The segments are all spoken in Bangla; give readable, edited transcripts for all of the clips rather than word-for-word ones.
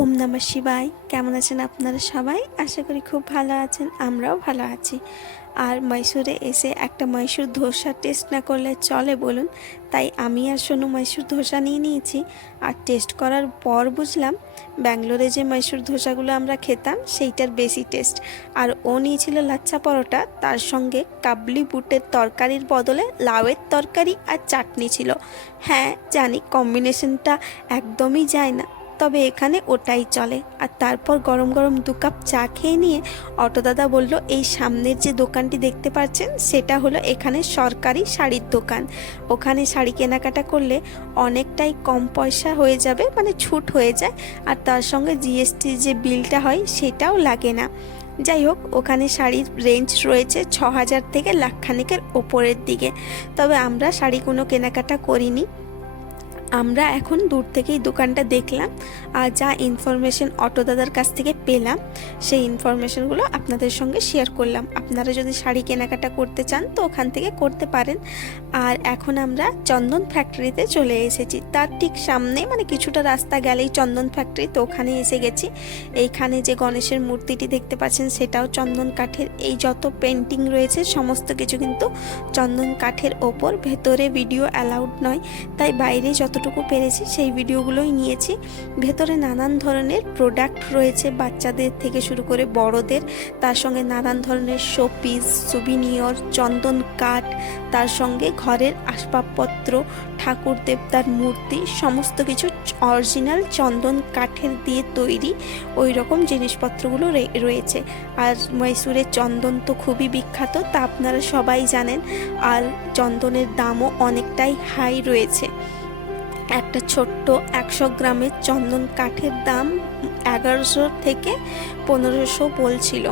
ওম নমঃ শিবায়। কেমন আছেন আপনারা সবাই? আশা করি খুব ভালো আছেন, আমরাও ভালো আছি। আর মহীশূরে এসে একটা মহীশূর ধোসা টেস্ট না করলে চলে বলুন। তাই আমি আর সোনু মহীশূর ধোসা নিয়ে নিয়েছি। আর টেস্ট করার পর বুঝলাম ব্যাঙ্গালোরে যে মহীশূর ধোসাগুলো আমরা খেতাম সেইটার বেশি টেস্ট। আর ও নিয়েছিল লাচ্ছা পরোটা, তার সঙ্গে কাবলি বুটের তরকারির বদলে লাউয়ের তরকারি আর চাটনি ছিল। হ্যাঁ জানি কম্বিনেশনটা একদমই যায় না, তবে এখানে ওটাই চলে। আর তারপর গরম গরম 2 কাপ চা খেয়ে নিয়ে অটোদাদা বলল এই সামনের যে দোকানটি দেখতে পাচ্ছেন সেটা হলো এখানে সরকারি শাড়ির দোকান। ওখানে শাড়ি কেনাকাটা করলে অনেকটাই কম পয়সা হয়ে যাবে, মানে ছুট হয়ে যায়। আর তার সঙ্গে জিএসটি যে বিলটা হয় সেটাও লাগে না। যাই হোক, ওখানে শাড়ির রেঞ্জ রয়েছে 6,000 থেকে লাখখানিকের ওপরের দিকে। তবে আমরা শাড়ি কোনো কেনাকাটা করিনি, আমরা এখন দূর থেকেই দোকানটা দেখলাম। আর যা ইনফরমেশন অটোদাদার কাছ থেকে পেলাম সেই ইনফরমেশনগুলো আপনাদের সঙ্গে শেয়ার করলাম। আপনারা যদি শাড়ি কেনাকাটা করতে চান তো ওখান থেকে করতে পারেন। আর এখন আমরা চন্দন ফ্যাক্টরিতে চলে এসেছি, তার ঠিক সামনে মানে কিছুটা রাস্তা গেলেই চন্দন ফ্যাক্টরি, তো ওখানে এসে গেছি। এইখানে যে গণেশের মূর্তিটি দেখতে পাচ্ছেন সেটাও চন্দন কাঠের। এই যত পেন্টিং রয়েছে সমস্ত কিছু কিন্তু চন্দন কাঠের ওপর। ভেতরে ভিডিও অ্যালাউড নয়, তাই বাইরে যতটুকু পেরেছি সেই ভিডিওগুলোই নিয়েছি। ভেতরে নানান ধরনের প্রোডাক্ট রয়েছে, বাচ্চাদের থেকে শুরু করে বড়দের। তার সঙ্গে নানান ধরনের শোপিস, সুভিনিয়র, চন্দন কাঠ, তার সঙ্গে ঘরের আসবাবপত্র, ঠাকুর দেবতার মূর্তি, সমস্ত কিছু অরিজিনাল চন্দন কাঠের দিয়ে তৈরি ওই রকম জিনিসপত্রগুলো রয়েছে। আর মহীশূরের চন্দন তো খুবই বিখ্যাত, তা আপনারা সবাই জানেন। আর চন্দনের দামও অনেকটাই হাই রয়েছে। একটা ছোট্ট 100 গ্রামের চন্দন কাঠের দাম 1100 থেকে 1500 বলছিল।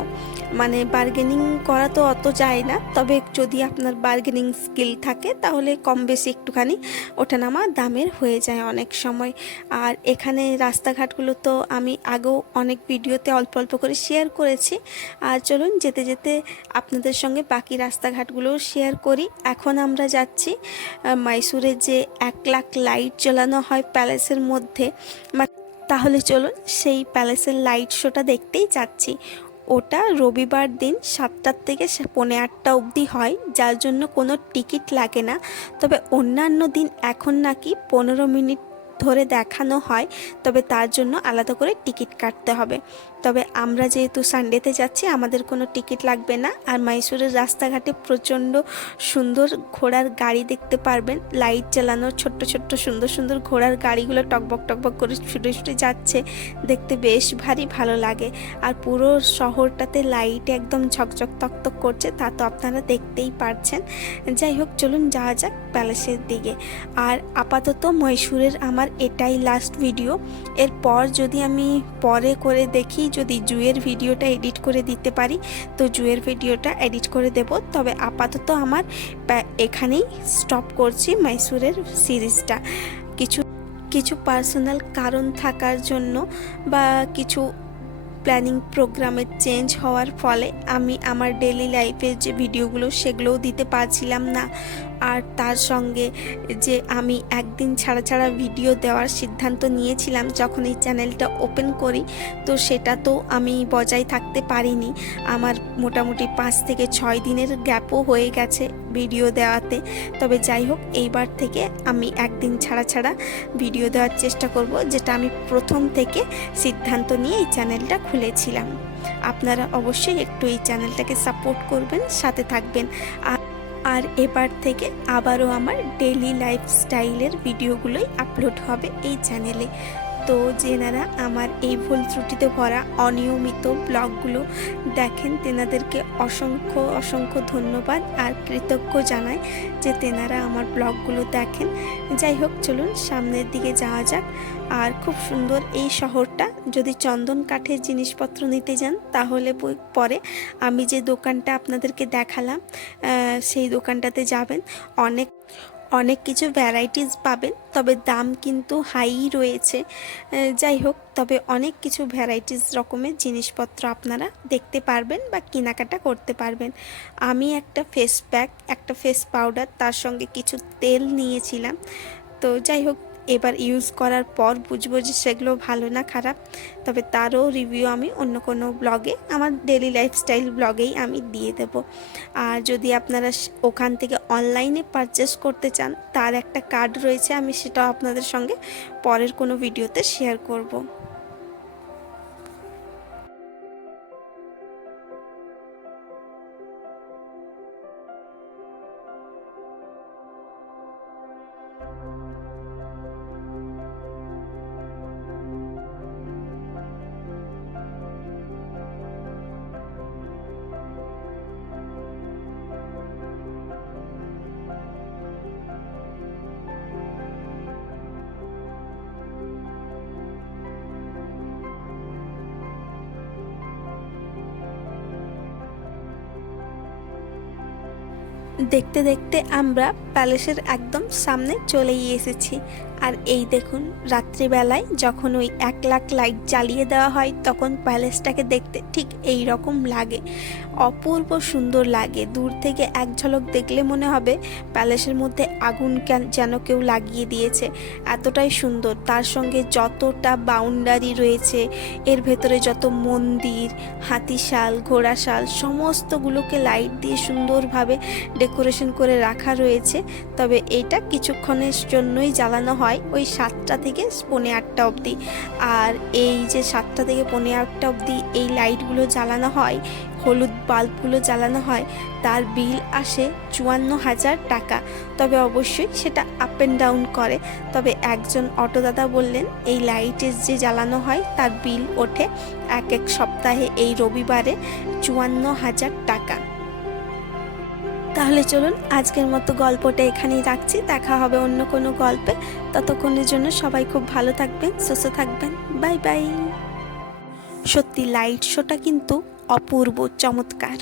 মানে বার্গেনিং করা তো অত যায় না, তবে যদি আপনার বার্গেনিং স্কিল থাকে তাহলে কম বেশি একটুখানি ওঠানামা দামের হয়ে যায় অনেক সময়। আর এখানে রাস্তাঘাটগুলো তো আমি আগেও অনেক ভিডিওতে অল্প অল্প করে শেয়ার করেছি। আর চলুন যেতে যেতে আপনাদের সঙ্গে বাকি রাস্তাঘাটগুলোও শেয়ার করি। এখন আমরা যাচ্ছি মহীশূরে যে 1 লাখ লাইট জ্বালানো হয় প্যালেসের মধ্যে, তাহলে চলুন সেই প্যালেসের লাইট শোটা দেখতেই যাচ্ছি। ওটা রবিবার দিন 7টার থেকে 8:30 অবধি হয়, যার জন্য কোনো টিকিট লাগে না। তবে অন্যান্য দিন এখন নাকি 15 মিনিট ধরে দেখানো হয়, তবে তার জন্য আলাদা করে টিকিট কাটতে হবে। তবে আমরা যেহেতু সানডেতে যাচ্ছি আমাদের কোনো টিকিট লাগবে না। আর মহীশূরের রাস্তাঘাটে প্রচণ্ড সুন্দর ঘোড়ার গাড়ি দেখতে পারবেন, লাইট জ্বালানো ছোট্ট ছোট্ট সুন্দর সুন্দর ঘোড়ার গাড়িগুলো টকবক টকবক করে ছুটে ছুটে যাচ্ছে, দেখতে বেশ ভারী ভালো লাগে। আর পুরো শহরটাতে লাইটে একদম ঝকঝক তকতক করছে, তা তো আপনারা দেখতেই পারছেন। যাই হোক, চলুন যাওয়া যাক প্যালেসের দিকে। আর আপাতত মহীশূরের আমার এটাই লাস্ট ভিডিও। এরপর যদি আমি পরে করে দেখি যদি জুয়ের ভিডিওটা এডিট করে দিতে পারি তো জুয়ের ভিডিওটা এডিট করে দেব। তবে আপাতত আমার এখানেই স্টপ করছি মহীশূরের সিরিজটা। কিছু কিছু পার্সোনাল কারণ থাকার জন্য বা কিছু প্ল্যানিং প্রোগ্রামের চেঞ্জ হওয়ার ফলে আমি আমার ডেলি লাইফের যে ভিডিওগুলো সেগুলোও দিতে পারছিলাম না। আর তার সঙ্গে যে আমি একদিন ছাড়া ছাড়া ভিডিও দেওয়ার সিদ্ধান্ত নিয়েছিলাম যখন এই চ্যানেলটা ওপেন করি, তো সেটা তো আমি বজায় থাকতে পারিনি। আমার মোটামুটি 5 থেকে 6 দিনের গ্যাপও হয়ে গেছে ভিডিও দেওয়াতে। তবে যাই হোক, এইবার থেকে আমি একদিন ছাড়া ছাড়া ভিডিও দেওয়ার চেষ্টা করব, যেটা আমি প্রথম থেকে সিদ্ধান্ত নিয়ে এই চ্যানেলটা খুলেছিলাম। আপনারা অবশ্যই একটু এই চ্যানেলটাকে সাপোর্ট করবেন, সাথে থাকবেন। আর এবার থেকে আবারও আমার ডেইলি লাইফস্টাইলের ভিডিওগুলোই আপলোড হবে এই চ্যানেলে। তো যেনারা আমার এই ভুল ত্রুটিতে ভরা অনিয়মিত ব্লগগুলো দেখেন তেনাদেরকে অসংখ্য অসংখ্য ধন্যবাদ আর কৃতজ্ঞ জানাই যে তেনারা আমার ব্লগগুলো দেখেন। যাই হোক, চলুন সামনের দিকে যাওয়া যাক। আর খুব সুন্দর এই শহরটা। যদি চন্দন কাঠের জিনিসপত্র নিতে যান তাহলে পরে আমি যে দোকানটা আপনাদেরকে দেখালাম সেই দোকানটাতে যাবেন, অনেক অনেক কিছু ভ্যারাইটিস পাবেন, তবে দাম কিন্তু হাই রয়েছে। যাই হোক, তবে অনেক কিছু ভ্যারাইটিস রকমের জিনিসপত্র আপনারা দেখতে পারবেন বা কেনাকাটা করতে পারবেন। আমি একটা ফেস প্যাক, একটা ফেস পাউডার, তার সঙ্গে কিছু তেল নিয়েছিলাম। তো যাই হোক, এবার ইউজ করার পর বুঝবো যে সেগুলো ভালো না খারাপ। তবে তারও রিভিউ আমি অন্য কোনো ব্লগে, আমার ডেলি লাইফস্টাইল ব্লগেই আমি দিয়ে দেব। আর যদি আপনারা ওখান থেকে অনলাইনে পারচেস করতে চান, তার একটা কার্ড রয়েছে, আমি সেটাও আপনাদের সঙ্গে পরের কোনো ভিডিওতে শেয়ার করব। দেখতে দেখতে আমরা প্যালেসের একদম সামনে চলেই এসেছি। আর এই দেখুন, রাত্রিবেলায় যখন ওই 1 লাখ লাইট জ্বালিয়ে দেওয়া হয় তখন প্যালেসটাকে দেখতে ঠিক এই রকম লাগে, অপূর্ব সুন্দর লাগে। দূর থেকে এক ঝলক দেখলে মনে হবে প্যালেসের মধ্যে আগুন যেন কেউ লাগিয়ে দিয়েছে, এতটাই সুন্দর। তার সঙ্গে যতটা বাউন্ডারি রয়েছে, এর ভেতরে যত মন্দির, হাতিশাল, ঘোড়াশাল, সমস্তগুলোকে লাইট দিয়ে সুন্দরভাবে ডেকোরেশন করে রাখা রয়েছে। তবে এটা কিছুক্ষণের জন্যই জ্বালানো হয়, ওই 7টা থেকে 8:30 অবধি। আর এই যে 7টা থেকে 8:30 অবধি এই লাইটগুলো জ্বালানো হয়, হলুদ বাল্বগুলো জ্বালানো হয়, তার বিল আসে 54,000 টাকা। তবে অবশ্যই সেটা আপ অ্যান্ড ডাউন করে। তবে একজন অটোদাদা বললেন এই লাইটের যে জ্বালানো হয় তার বিল ওঠে এক সপ্তাহে এই রবিবারে 54,000 টাকা। তাহলে চলুন আজকের মতো গল্পটা এখানেই রাখছি, দেখা হবে অন্য কোনো গল্পে। ততক্ষণের জন্য সবাই খুব ভালো থাকবেন, সুস্থ থাকবেন, বাই বাই। সত্যি লাইট শোটা কিন্তু অপূর্ব চমৎকার।